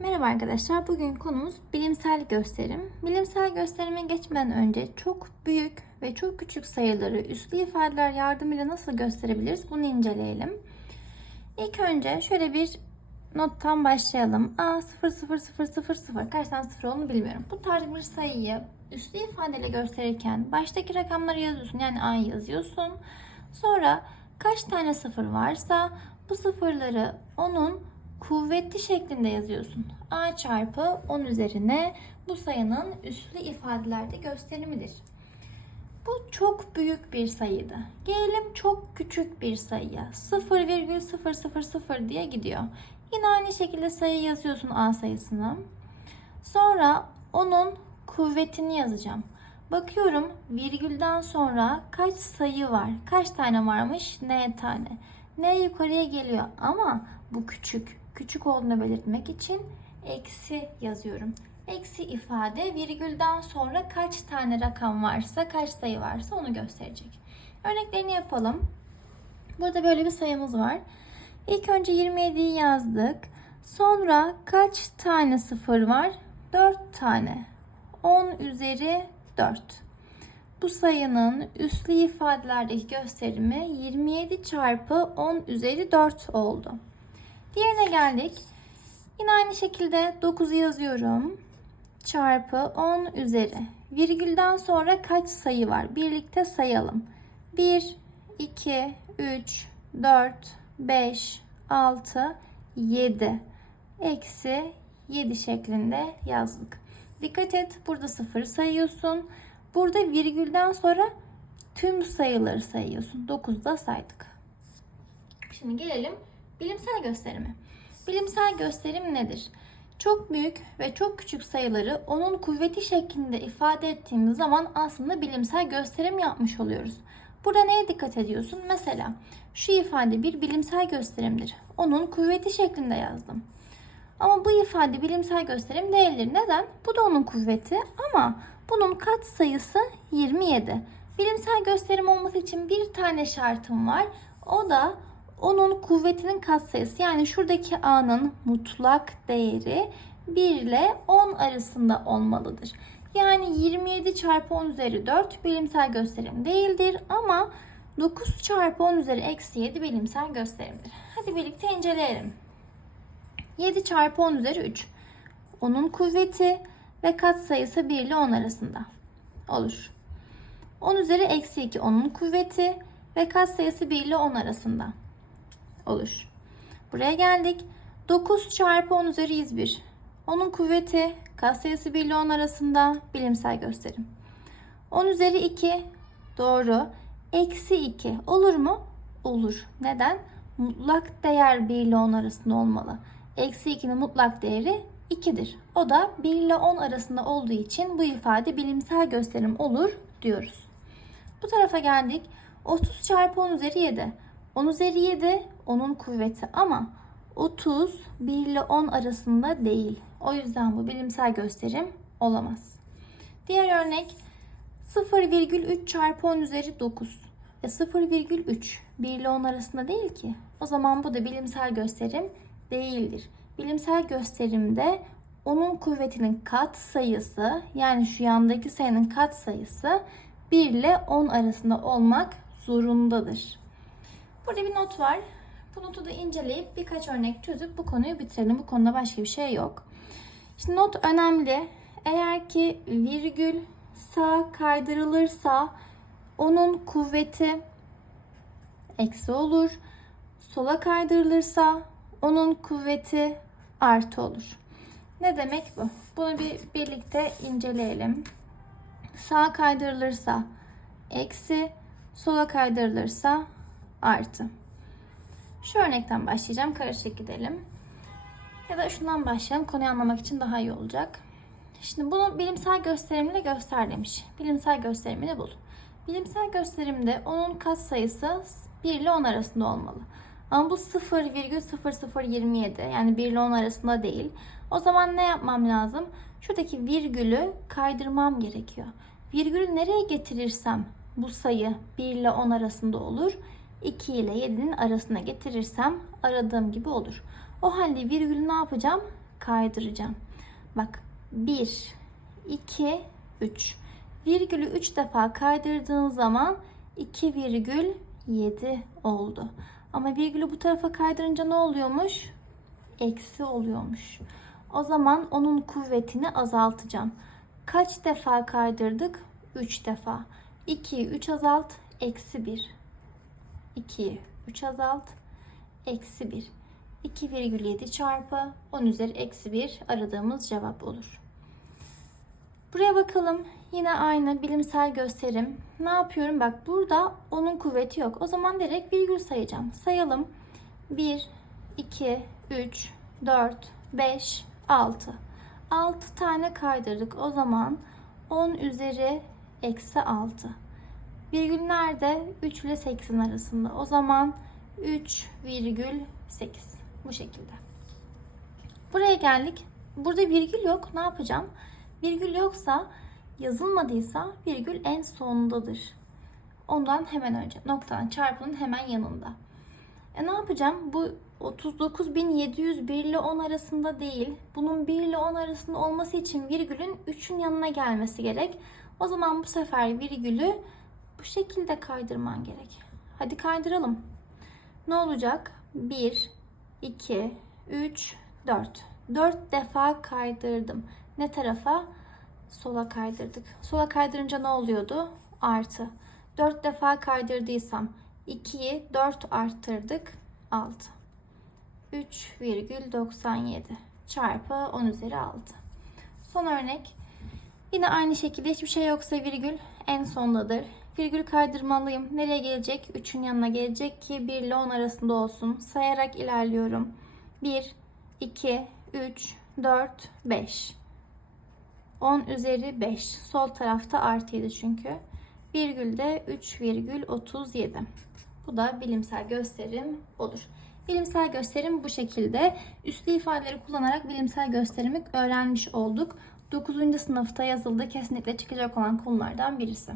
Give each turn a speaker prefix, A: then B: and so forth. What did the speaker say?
A: Merhaba arkadaşlar. Bugün konumuz bilimsel gösterim. Bilimsel gösterime geçmeden önce çok büyük ve çok küçük sayıları üslü ifadeler yardımıyla nasıl gösterebiliriz bunu inceleyelim. İlk önce şöyle bir nottan başlayalım. A 0 0 0 0 0 kaç tane sıfır olduğunu bilmiyorum. Bu tarz bir sayıyı üslü ifadeyle gösterirken baştaki rakamları yazıyorsun. Yani A'yı yazıyorsun. Sonra kaç tane sıfır varsa bu sıfırları onun kuvvetli şeklinde yazıyorsun. A çarpı 10 üzerine bu sayının üslü ifadelerde gösterimidir. Bu çok büyük bir sayıydı. Gelelim çok küçük bir sayıya. 0,000 diye gidiyor. Yine aynı şekilde sayı yazıyorsun A sayısını. Sonra onun kuvvetini yazacağım. Bakıyorum virgülden sonra kaç sayı var? Kaç tane varmış? N tane. N yukarıya geliyor ama bu küçük. Küçük olduğunu belirtmek için eksi yazıyorum. Eksi ifade virgülden sonra kaç tane rakam varsa, kaç sayı varsa onu gösterecek. Örneklerini yapalım. Burada böyle bir sayımız var. İlk önce 27'yi yazdık. Sonra kaç tane sıfır var? 4 tane. 10 üzeri 4. Bu sayının üslü ifadelerdeki gösterimi 27 çarpı 10 üzeri 4 oldu. Diğerine geldik. Yine aynı şekilde 9'u yazıyorum. Çarpı 10 üzeri. Virgülden sonra kaç sayı var? Birlikte sayalım. 1, 2, 3, 4, 5, 6, 7. Eksi 7 şeklinde yazdık. Dikkat et burada sıfır sayıyorsun. Burada virgülden sonra tüm sayıları sayıyorsun. 9'da saydık. Şimdi gelelim bilimsel gösterime. Bilimsel gösterim nedir? Çok büyük ve çok küçük sayıları onun kuvveti şeklinde ifade ettiğimiz zaman aslında bilimsel gösterim yapmış oluyoruz. Burada neye dikkat ediyorsun? Mesela şu ifade bir bilimsel gösterimdir. Onun kuvveti şeklinde yazdım. Ama bu ifade bilimsel gösterim değildir. Neden? Bu da onun kuvveti ama bunun kat sayısı 27. Bilimsel gösterim olması için bir tane şartım var. O da onun kuvvetinin katsayısı. Yani şuradaki A'nın mutlak değeri 1 ile 10 arasında olmalıdır. Yani 27 çarpı 10 üzeri 4 bilimsel gösterim değildir ama 9 çarpı 10 üzeri eksi 7 bilimsel gösterimdir. Hadi birlikte inceleyelim. 7 çarpı 10 üzeri 3. Onun kuvveti ve katsayısı 1 ile 10 arasında olur. 10 üzeri eksi 2 onun kuvveti ve katsayısı 1 ile 10 arasında olur. Buraya geldik. 9 çarpı 10 üzeri 101. Onun kuvveti katsayısı 1 ile 10 arasında bilimsel gösterim. 10 üzeri 2 doğru. Eksi 2 olur mu? Olur. Neden? Mutlak değer 1 ile 10 arasında olmalı. Eksi 2'nin mutlak değeri 2'dir. O da 1 ile 10 arasında olduğu için bu ifade bilimsel gösterim olur diyoruz. Bu tarafa geldik. 30 çarpı 10 üzeri 7. 10 üzeri 7 onun kuvveti ama 30 1 ile 10 arasında değil. O yüzden bu bilimsel gösterim olamaz. Diğer örnek 0,3 çarpı 10 üzeri 9. E 0,3 1 ile 10 arasında değil ki. O zaman bu da bilimsel gösterim değildir. Bilimsel gösterimde onun kuvvetinin kat sayısı yani şu yandaki sayının kat sayısı 1 ile 10 arasında olmak zorundadır. Burada bir not var. Bu notu da inceleyip birkaç örnek çözüp bu konuyu bitirelim. Bu konuda başka bir şey yok. Şimdi not önemli. Eğer ki virgül sağ kaydırılırsa onun kuvveti eksi olur. Sola kaydırılırsa onun kuvveti artı olur. Ne demek bu? Bunu bir birlikte inceleyelim. Sağa kaydırılırsa eksi, sola kaydırılırsa artı. Şu örnekten başlayacağım. Karışık gidelim. Ya da şundan başlayalım. Konuyu anlamak için daha iyi olacak. Şimdi bunu bilimsel gösterimle göster demiş. Bilimsel gösterimini bul. Bilimsel gösterimde onun katsayısı 1 ile 10 arasında olmalı. Ama bu 0,0027 yani 1 ile 10 arasında değil. O zaman ne yapmam lazım? Şuradaki virgülü kaydırmam gerekiyor. Virgülü nereye getirirsem bu sayı 1 ile 10 arasında olur. 2 ile 7'nin arasına getirirsem aradığım gibi olur. O halde virgülü ne yapacağım? kaydıracağım. Bak 1, 2, 3. Virgülü 3 defa kaydırdığın zaman 2,7 oldu. Ama virgülü bu tarafa kaydırınca ne oluyormuş? Eksi oluyormuş. O zaman onun kuvvetini azaltacağım. Kaç defa kaydırdık? 3 defa. 2'yi 3 azalt, eksi 1. 2'yi 3 azalt, eksi 1. 2,7 çarpı 10 üzeri eksi 1 aradığımız cevap olur. Buraya bakalım. Yine aynı bilimsel gösterim. Ne yapıyorum? Bak burada onun kuvveti yok. O zaman direkt virgül sayacağım. Sayalım. 1, 2, 3, 4, 5, 6. 6 tane kaydırdık. O zaman 10 üzeri eksi 6. Virgül nerede? 3 ile 8'in arasında. O zaman 3,8. Bu şekilde. Buraya geldik. Burada virgül yok. Ne yapacağım? Virgül yoksa yazılmadıysa virgül en sonundadır. Ondan hemen önce. Noktadan çarpının hemen yanında. E ne yapacağım? Bu 39.701 ile 10 arasında değil. Bunun 1 ile 10 arasında olması için virgülün 3'ün yanına gelmesi gerek. O zaman bu sefer virgülü bu şekilde kaydırman gerek. Hadi kaydıralım. Ne olacak? 1, 2, 3, 4. 4 defa kaydırdım. Ne tarafa? Sola kaydırdık. Sola kaydırınca ne oluyordu? Artı. 4 defa kaydırdıysam 2'yi 4 arttırdık. 6. 3,97 çarpı 10 üzeri 6. Son örnek. Yine aynı şekilde hiçbir şey yoksa virgül en sondadır. Virgül kaydırmalıyım. Nereye gelecek? 3'ün yanına gelecek ki 1 ile 10 arasında olsun. Sayarak ilerliyorum. 1, 2, 3, 4, 5. 10 üzeri 5. Sol tarafta artıydı çünkü. Virgülde 3,37. Bu da bilimsel gösterim olur. Bilimsel gösterim bu şekilde. Üslü ifadeleri kullanarak bilimsel gösterimi öğrenmiş olduk. 9. sınıfta yazıldı kesinlikle çıkacak olan konulardan birisi.